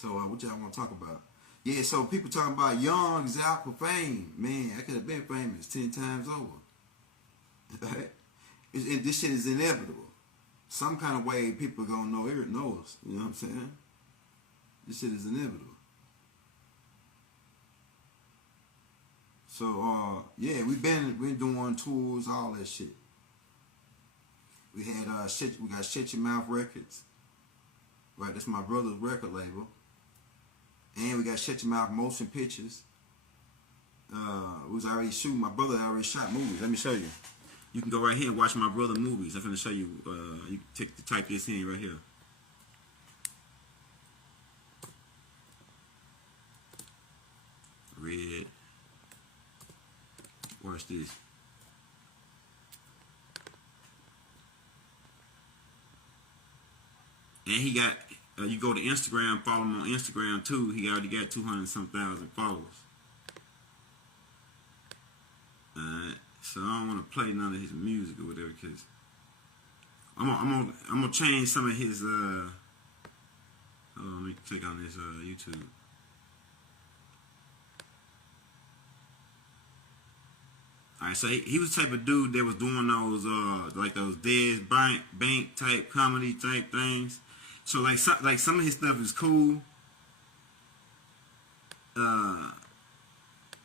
So what y'all want to talk about? Yeah, so people talking about Young is out for fame. Man, I could have been famous 10 times over. Right? This shit is inevitable. Some kind of way people gonna know us. You know what I'm saying? This shit is inevitable. So yeah, we've been doing tours, all that shit. We had we got Shut Your Mouth Records. Right, that's my brother's record label. And we got Shut Your Mouth Motion Pictures. We was already shooting. My brother already shot movies. Let me show you. You can go right here and watch my brother movies. I'm gonna show you. You type this in right here. Red. Watch this. And he got. You go to Instagram, follow him on Instagram too. He already got 200-some thousand followers. So I don't want to play none of his music or whatever, cause I'm gonna change some of his. Hold on, let me click on this YouTube. Alright, so he was the type of dude that was doing those like those dead bank type comedy type things. So like some of his stuff is cool.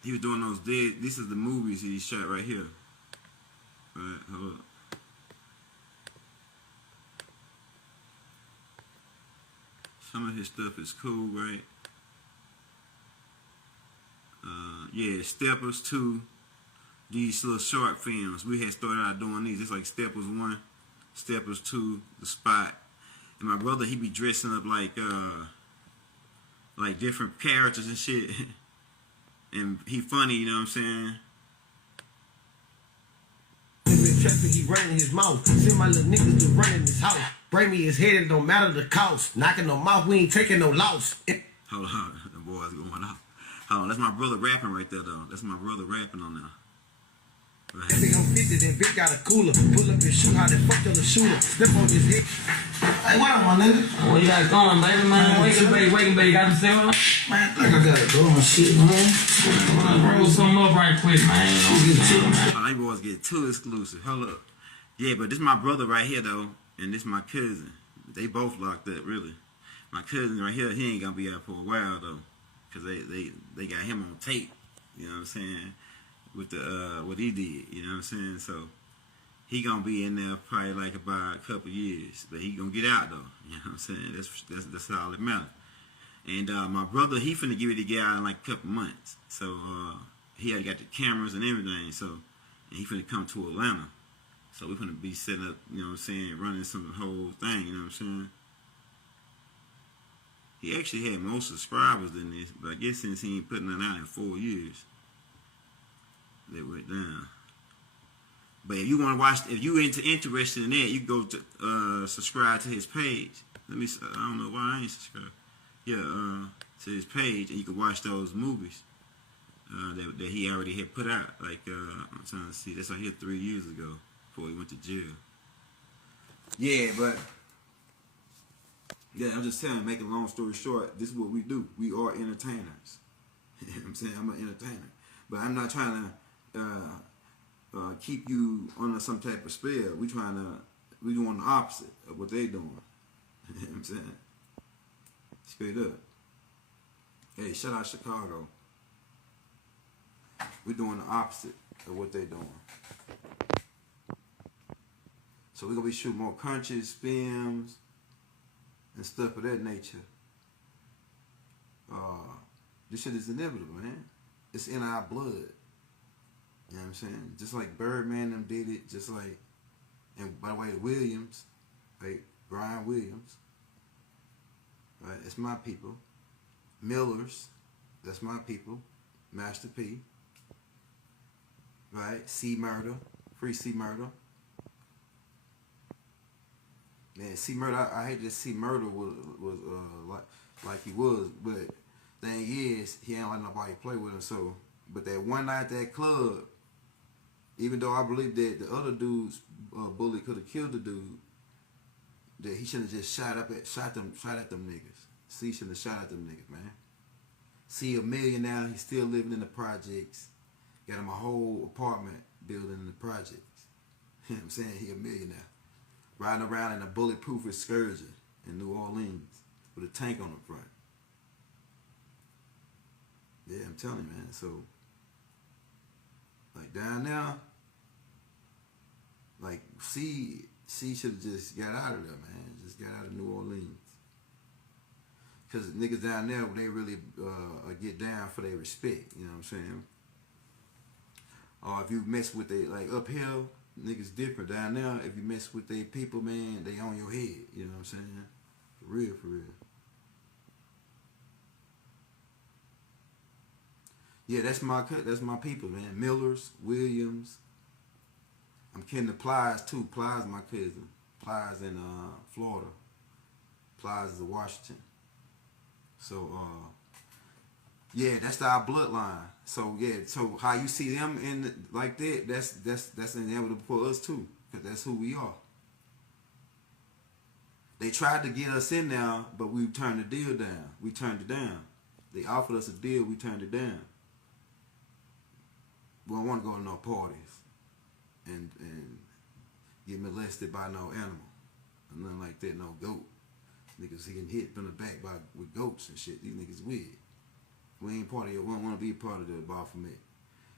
He was doing those dead. This is the movies he shot right here. Alright, hold up. Some of his stuff is cool, right? Yeah, Steppers 2. These little short films. We had started out doing these. It's like Steppers 1, Steppers 2, The Spot. And my brother, he be dressing up like different characters and shit. And he funny, you know what I'm saying? He running his mouth. Send my little niggas to run in his house. Bring me his head, it don't matter the cost. Knocking no mouth, we ain't taking no loss. Hold on, the boy's going off. Hold on, that's my brother rapping right there though. That's my brother rapping on there. Right. That big on 50, that bitch got a cooler. Pull up and shoot how they fucked on the shooter. Step on his head. Hey, what up, my nigga? What you got going, baby, man? Wake up, baby. Got the cell? Man, I think I gotta go and shit, man. Roll something up right quick, man. Oh, they boys get too exclusive. Hold up. Yeah, but this my brother right here, though. And this my cousin. They both locked up, really. My cousin right here, he ain't gonna be out for a while, though. Because they got him on tape. You know what I'm saying? With the what he did, you know what I'm saying? So he gonna be in there probably like about a couple years, but he gonna get out though. You know what I'm saying? That's all that matters. And my brother, he finna give it to get out in like a couple months. So he already got the cameras and everything. So and he finna come to Atlanta. So we finna be setting up, you know what I'm saying, running some whole thing. You know what I'm saying? He actually had more subscribers than this, but I guess since he ain't putting it out in 4 years. They went down. But if you want to watch, if you interested in that, you go to subscribe to his page. I don't know why I ain't subscribed. Yeah, to his page, and you can watch those movies that he already had put out. Like I'm trying to see, that's like here 3 years ago before he went to jail. Yeah, but yeah, I'm just telling you, make a long story short, this is what we do. We are entertainers. You know what I'm saying? I'm an entertainer, but I'm not trying to keep you under some type of spell. We doing the opposite of what they doing. You know what I'm saying? Straight up. Hey, shout out Chicago. We doing the opposite of what they doing. So we're gonna be shooting more countries, films, and stuff of that nature. This shit is inevitable, man. It's in our blood. You know what I'm saying? Just like Birdman them did it, just like, and by the way, Williams, right? Brian Williams, right? It's my people. Millers, that's my people. Master P, right? C Murder, Free C Murder. Man, C Murder, I hate that C Murder was like he was, but thing is, he ain't let nobody play with him. So, but that one night at that club, even though I believe that the other dude's bullet could have killed the dude, that he should have just shot at them niggas. C should have shot at them niggas, man. C a million now. He's still living in the projects. Got him a whole apartment building in the projects. You know what I'm saying? He a millionaire. Riding around in a bulletproof excursion in New Orleans with a tank on the front. Yeah, I'm telling you, man. So, like down now, like C should have just got out of there, man. Just got out of New Orleans. Because niggas down there, they really get down for their respect. You know what I'm saying? Or if you mess with they, like up here, niggas different. Down there, if you mess with they people, man, they on your head. You know what I'm saying? For real, for real. Yeah, that's my people, man. Millers, Williams. I'm kin to Plies too. Plies my cousin. Plies in Florida. Plies is in Washington. So yeah, that's our bloodline. So yeah, so how you see them in like that, that's inevitable for us too, because that's who we are. They tried to get us in there, but we turned the deal down. We turned it down. They offered us a deal, we turned it down. We don't want to go to no parties and get molested by no animal or nothing like that, no goat. Niggas getting hit from the back with goats and shit. These niggas weird. We ain't part of it. We don't want to be a part of the Baphomet.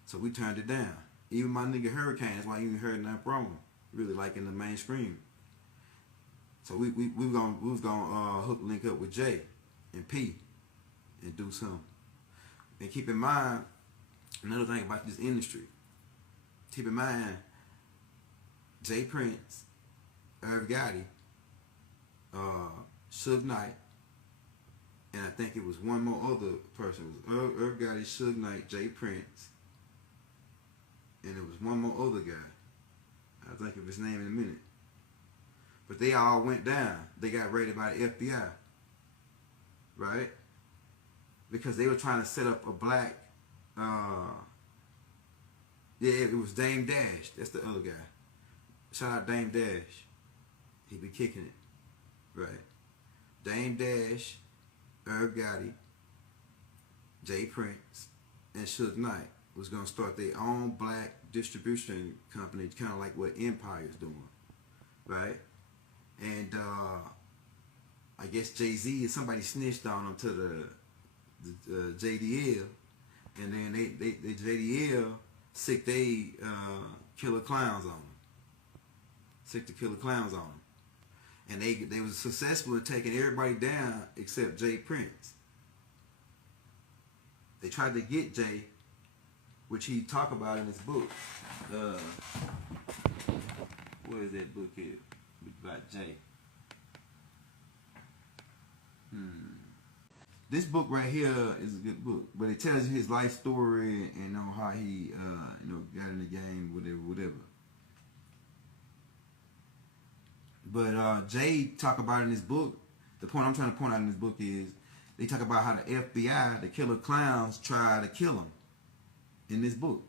So we turned it down. Even my nigga Hurricane, that's why you ain't heard nothing from him. Really like in the mainstream. So we was gonna link up with J and P and do something. And keep in mind, another thing about this industry. Keep in mind, J Prince, Irv Gotti, Suge Knight, and I think it was one more other person. It was Irv Gotti, Suge Knight, J Prince, and it was one more other guy. I'll think of his name in a minute. But they all went down. They got raided by the FBI, right? Because they were trying to set up a black, yeah, it was Dame Dash. That's the other guy. Shout out Dame Dash. He be kicking it, right? Dame Dash, Irv Gotti, J Prince, and Suge Knight was gonna start their own black distribution company, kind of like what Empire's doing, right? And I guess Jay-Z, somebody snitched on them to the JDL, and then they JDL sick they killer clowns on them, sick the killer clowns on them, and they was successful at taking everybody down except J Prince. They tried to get Jay, which he talk about in his book. What is that book here? About Jay. This book right here is a good book, but it tells you his life story and how he got in the game, whatever. But Jay talk about in his book, the point I'm trying to point out in this book is they talk about how the FBI, the killer clowns, tried to kill him in this book.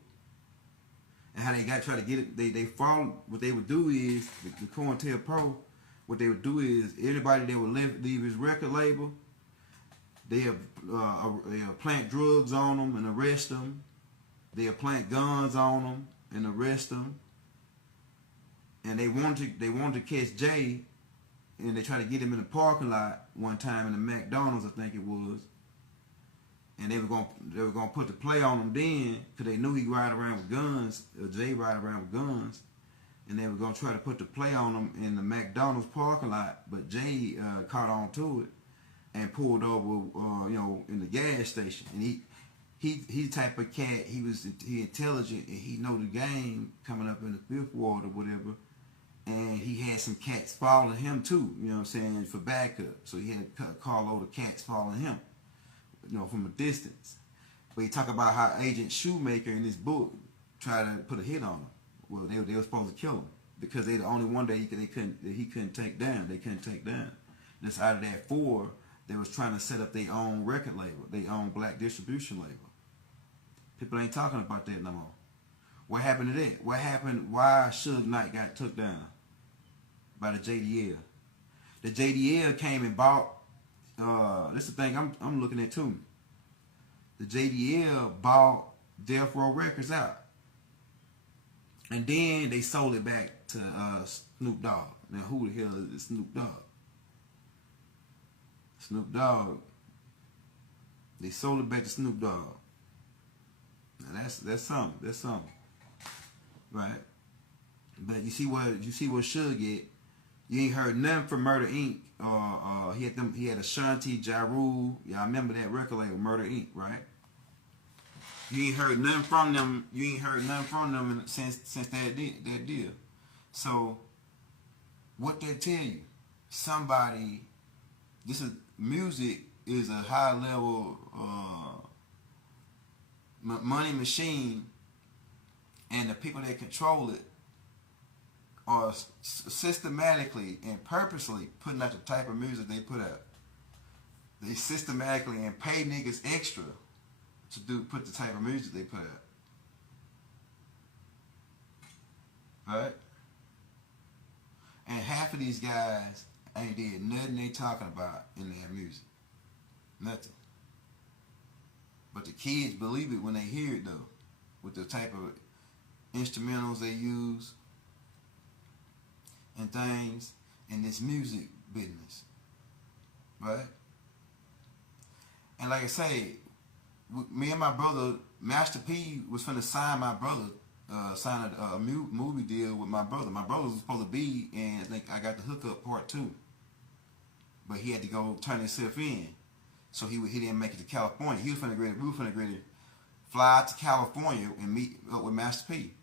And how they try to get it, they follow, what they would do is, the COINTELPRO, what they would do is, anybody that would leave his record label, they'll plant drugs on them and arrest them. They'll plant guns on them and arrest them. And they wanted to catch Jay, and they tried to get him in the parking lot one time in the McDonald's, I think it was. And they were gonna put the play on him then, because they knew he ride around with guns, or Jay ride around with guns, and they were gonna try to put the play on him in the McDonald's parking lot. But Jay caught on to it and pulled over, in the gas station. And he type of cat. He intelligent, and he know the game coming up in the fifth ward or whatever. And he had some cats following him too. You know what I'm saying, for backup. So he had a carload of cats following him, from a distance. But he talk about how Agent Shoemaker in his book tried to put a hit on him. Well, they were supposed to kill him because they the only one that he couldn't take down. They couldn't take down. And so out of that 4, they was trying to set up their own record label, their own black distribution label. People ain't talking about that no more. What happened to that? What happened? Why Suge Knight got took down by the JDL? The JDL came and bought this is the thing I'm looking at too. The JDL bought Death Row Records out, and then they sold it back to Snoop Dogg. Now who the hell is Snoop Dogg? Snoop Dogg. They sold it back to Snoop Dogg. Now that's something. That's something, right? But you see what Suge get. You ain't heard nothing from Murder Inc. He had Ashanti, Ja Rule. Y'all remember that record label, Murder Inc., right? You ain't heard nothing from them. You ain't heard nothing from them since that deal. So what they tell you? Somebody. This is music is a high level money machine, and the people that control it are systematically and purposely putting out the type of music they put out. They systematically and pay niggas extra to put the type of music they put out. Right? And half of these guys ain't did nothing they talking about in their music. Nothing. But the kids believe it when they hear it though. With the type of instrumentals they use and things in this music business. Right? And like I say, me and my brother, Master P was finna sign my brother, sign a movie deal with my brother. My brother was supposed to be in, I think I got the hookup part 2. But he had to go turn himself in. So he didn't make it to California. We were finna fly out to California and meet up with Master P.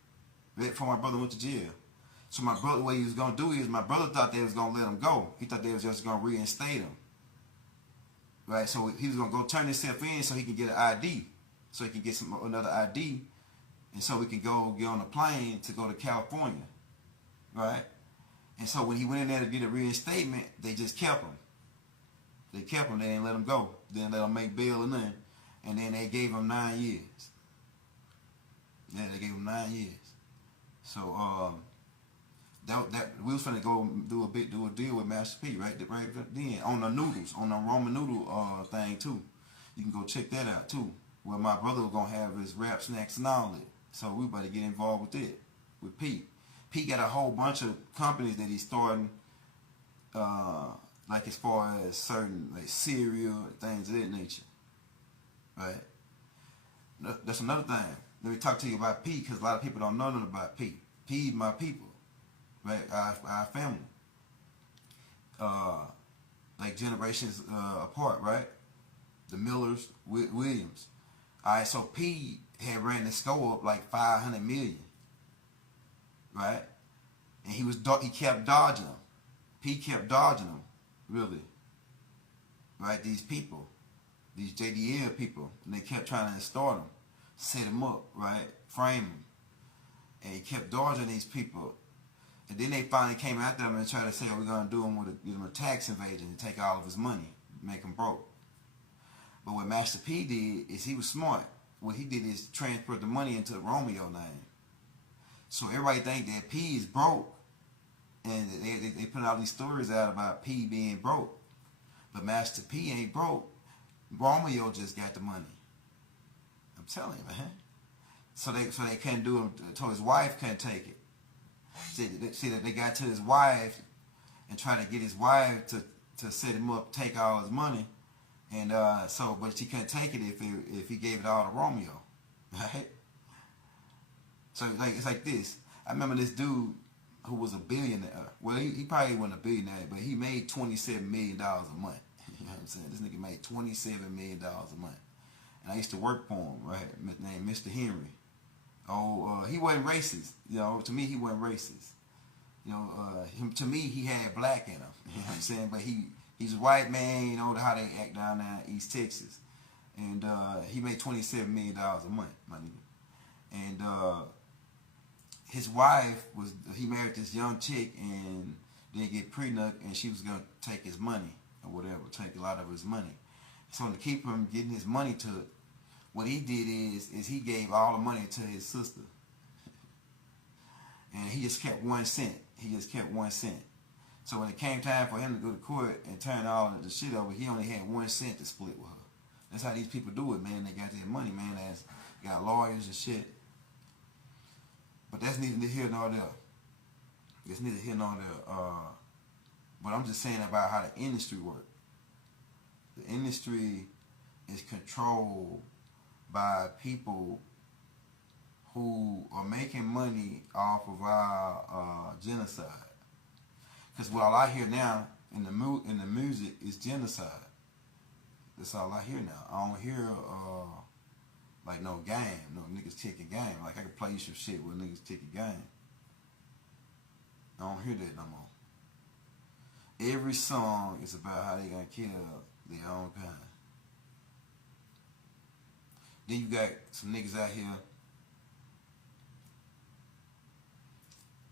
Right before my brother went to jail. So my brother, what he was gonna do is, my brother thought they was gonna let him go. He thought they was just gonna reinstate him. Right, so he was gonna go turn himself in so he can get an ID, so he can get another ID, and so we can go get on a plane to go to California. Right, and so when he went in there to get a reinstatement, they just kept him. They kept him. They didn't let him go. They didn't let him make bail or nothing. And then they gave him 9 years. Yeah, they gave him 9 years. So that we was finna go do a deal with Master P right then on the noodles, on the Roman noodle thing too. You can go check that out too. Where my brother was gonna have his rap snacks and all that. So we better get involved with it with Pete. Pete got a whole bunch of companies that he's starting. Like as far as certain like cereal and things of that nature, right? That's another thing. Let me talk to you about P, because a lot of people don't know nothing about P. P is my people, right? Our family, like generations apart, right? The Millers, Williams. All right, so P had ran the score up like 500 million, right? And he kept dodging them. P kept dodging them. Really, right? These people, these JDL people, and they kept trying to install them, set them up, right? Frame them, and he kept dodging these people, and then they finally came after him and tried to say, "Oh, we're gonna do him give him a tax invasion and take all of his money, make him broke." But what Master P did is he was smart. What he did is transfer the money into the Romeo name, so everybody think that P is broke. And they put all these stories out about P being broke. But Master P ain't broke. Romeo just got the money. I'm telling you, man. So they couldn't do it, so his wife couldn't take it. See that they got to his wife and trying to get his wife to set him up, take all his money. And but she couldn't take it if he gave it all to Romeo. Right? So it's like this. I remember this dude who was a billionaire. Well, he probably wasn't a billionaire, but he made $27 million a month. You know what I'm saying? This nigga made $27 million a month. And I used to work for him, right? Named Mr. Henry. He wasn't racist. You know, to me, he wasn't racist. You know, to me, he had black in him. You know what I'm saying? But he's a white man, you know, how they act down there in East Texas. And he made $27 million a month, my nigga. And his wife he married this young chick and then get pregnant, and she was gonna take his money or whatever, take a lot of his money. So to keep him getting his money to it, what he did is he gave all the money to his sister, and he just kept 1 cent. He just kept 1 cent. So when it came time for him to go to court and turn all of the shit over, he only had 1 cent to split with her. That's how these people do it, man. They got their money, man. They got lawyers and shit. But that's neither here nor there. It's neither here nor there. But I'm just saying about how the industry works. The industry is controlled by people who are making money off of our genocide. Because what all I hear now in the music is genocide. That's all I hear now. I don't hear like no game, no niggas taking game. Like I can play you some shit with niggas taking game. I don't hear that no more. Every song is about how they gonna kill their own kind. Then you got some niggas out here,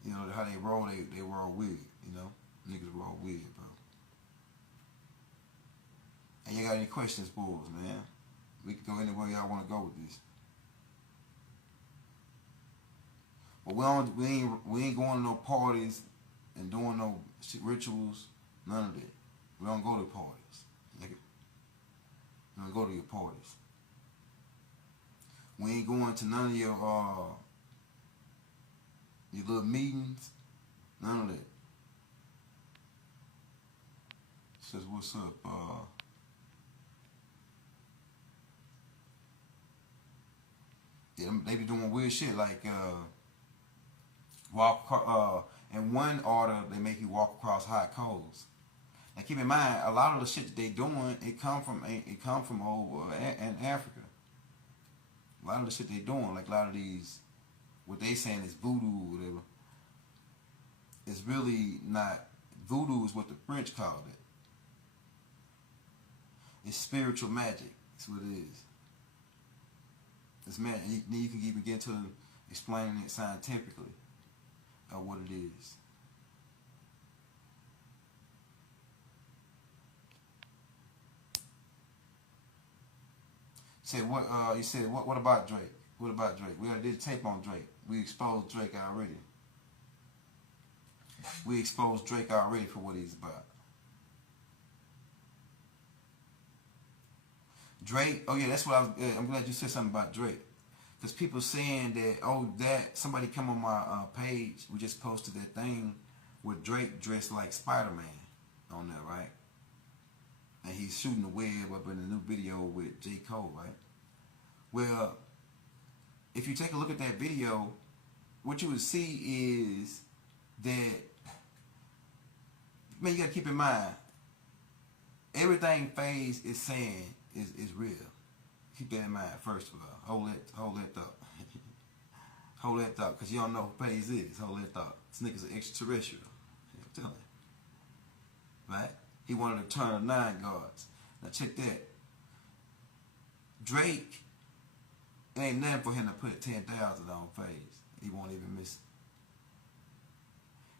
you know, how they roll, they roll weird, you know? Niggas roll weird, bro. And you got any questions, bulls, man? We can go anywhere y'all want to go with this. But we ain't going to no parties and doing no rituals, none of that. We don't go to parties, nigga. We don't go to your parties. We ain't going to none of your little meetings, none of that. Says, what's up? They be doing weird shit like in one order they make you walk across hot coals. Now keep in mind, a lot of the shit that they doing, it come from over in Africa. A lot of the shit they doing, like a lot of these, what they saying is voodoo or whatever, it's really not. Voodoo is what the French called it. It's spiritual magic. That's what it is. It's magic. You can even get to explaining it scientifically of what it is. You said what about Drake? What about Drake? We already did a tape on Drake. We exposed Drake already. We exposed Drake already for what he's about. Drake, oh yeah, that's what I'm glad you said something about Drake. Because people saying that, somebody come on my page, we just posted that thing with Drake dressed like Spider-Man on there, right? And he's shooting the web up in a new video with J. Cole, right? Well, if you take a look at that video, what you would see is that, man, you gotta keep in mind, everything FaZe is saying is real. Keep that in mind, first of all. Hold that thought. Hold that thought, because you don't know who FaZe is. Hold that thought. This nigga's an extraterrestrial. I'm telling you. Right? He wanted to turn 9 guards. Now check that. Drake, it ain't nothing for him to put 10,000 on FaZe. He won't even miss it.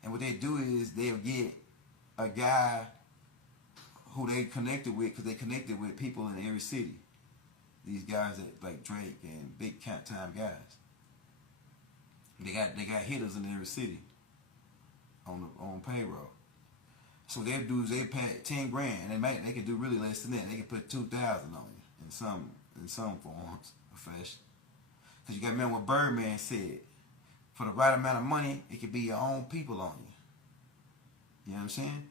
And what they do is they'll get a guy who they connected with, because they connected with people in every city. These guys that like Drake and big time guys. They got hitters in every city on payroll. So what they do is they pay 10 grand, and they can do really less than that. They can put 2,000 on you in some forms of fashion. Because you got to remember what Birdman said. For the right amount of money, it could be your own people on you. You know what I'm saying?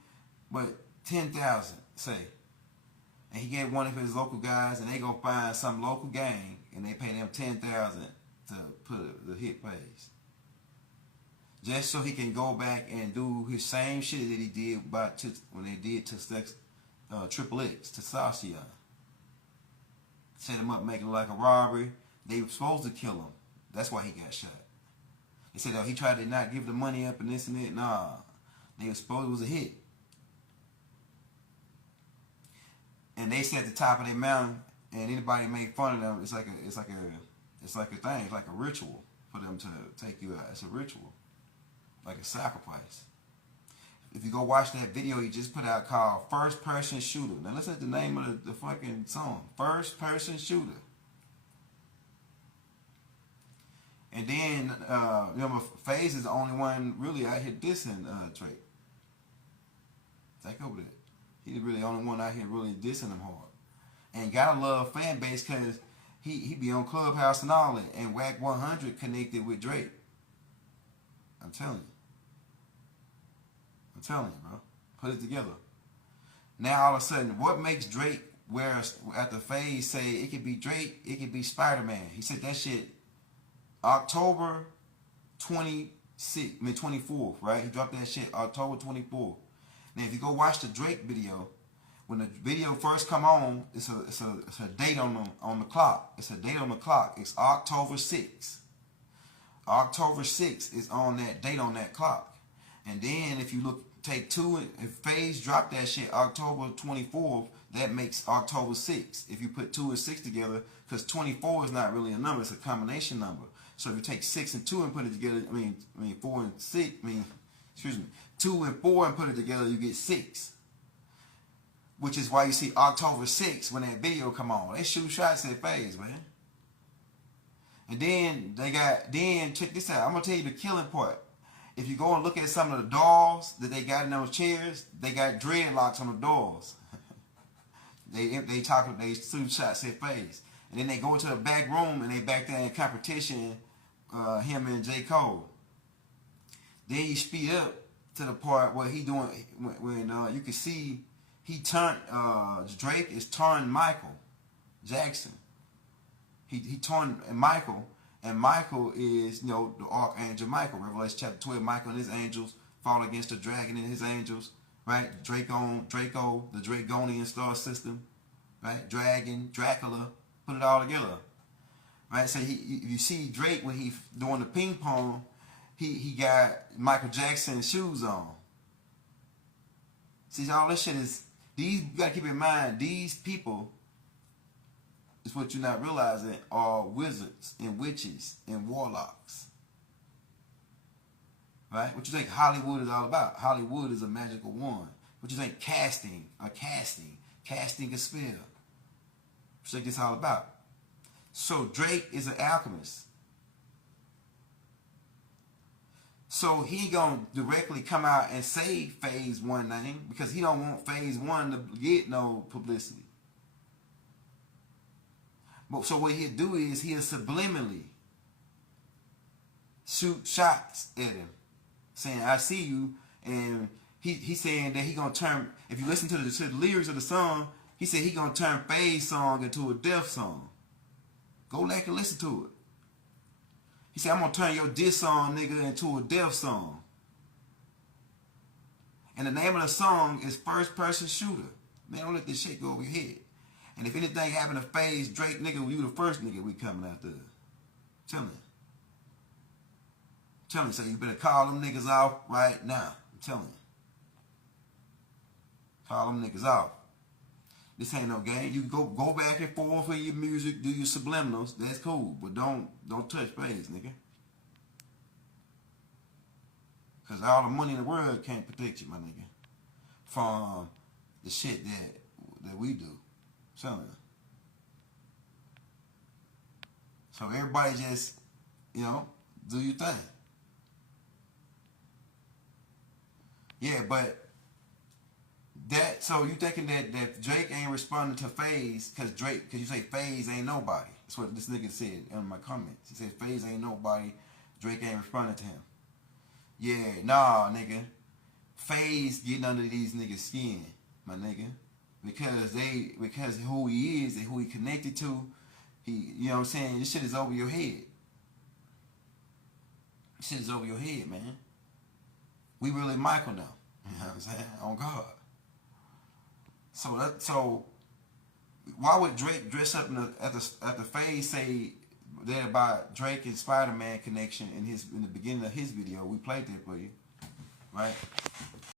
But 10,000, say, and he get one of his local guys, and they go find some local gang, and they pay them 10,000 to put the hit page, just so he can go back and do his same shit that he did when they did to Triple X to Sasha. Set him up, make it like a robbery. They were supposed to kill him. That's why he got shot. They said, he tried to not give the money up and this and that. Nah, they were supposed it was a hit. And they sat at the top of their mountain, and anybody made fun of them. It's like a thing. It's like a ritual for them to take you out. It's a ritual, like a sacrifice. If you go watch that video he just put out called First Person Shooter. Now listen to the name of the fucking song. First Person Shooter. And then, FaZe is the only one really out here dissing Drake. Take over that. He's really the only one out here really dissing him hard. And gotta love fan base because he be on Clubhouse and all that. And Whack 100 connected with Drake. I'm telling you. I'm telling you, bro. Put it together. Now all of a sudden, what makes Drake wear at the phase say it could be Drake, it could be Spider-Man? He said that shit October 24th, right? He dropped that shit October 24th. Now if you go watch the Drake video, when the video first come on, it's a date on the clock. It's a date on the clock. It's October 6th. October 6th is on that date on that clock. And then if you take two, if Phase dropped that shit October 24th, that makes October 6th. If you put 2 and 6 together, because 24 is not really a number, it's a combination number. So if you take 6 and 2 and put it together, I mean 4 and 6, excuse me, 2 and 4 and put it together, you get 6. Which is why you see October 6th when that video come on. They shoot shots at Phase, man. And then check this out. I'm gonna tell you the killing part. If you go and look at some of the dolls that they got in those chairs, they got dreadlocks on the dolls. they shoot shots at Phase. And then they go into the back room and they back there in competition, him and J. Cole. Then you speed up to the part where he doing when you can see he turned Drake is turned Michael Jackson. He turned Michael, and Michael is, the Archangel Michael. Revelation chapter 12, Michael and his angels fought against the dragon and his angels, right? Draco, the Draconian star system, right? Dragon, Dracula, put it all together, right? So you see Drake when he doing the ping pong, he got Michael Jackson's shoes on. See, all this shit is, you gotta keep in mind, these people, is what you're not realizing, are wizards and witches and warlocks. Right? What you think Hollywood is all about? Hollywood is a magical wand. What you think casting a spell? What you think this all about? So Drake is an alchemist. So he gonna directly come out and say Phase 1 name because he don't want Phase 1 to get no publicity. But so what he'll do is he'll subliminally shoot shots at him, saying, "I see you," and he's saying that he gonna turn. If you listen to the lyrics of the song, he said he gonna turn Phase song into a death song. Go back and listen to it. He said, "I'm gonna turn your diss song, nigga, into a death song." And the name of the song is First Person Shooter. Man, don't let this shit go over your head. And if anything happened to Phase, Drake, nigga, you the first nigga we coming after. Tell me. So you better call them niggas off right now. I'm telling you. Call them niggas off. This ain't no game. You can go back and forth for your music, do your subliminals. That's cool. But don't touch Phase, nigga. Because all the money in the world can't protect you, my nigga. From the shit that we do. So everybody just, do your thing. Yeah, but so you thinking that Drake ain't responding to Phase because you say Phase ain't nobody. That's what this nigga said in my comments. He said Phase ain't nobody, Drake ain't responding to him. Yeah, nah, nigga. Phase getting under these niggas' skin, my nigga. Because who he is and who he connected to, you know what I'm saying? This shit is over your head. This shit is over your head, man. We really Michael now. You know what I'm saying? On God. So why would Drake dress up at the Phase say that about Drake and Spider-Man connection in the beginning of his video? We played that for you, right?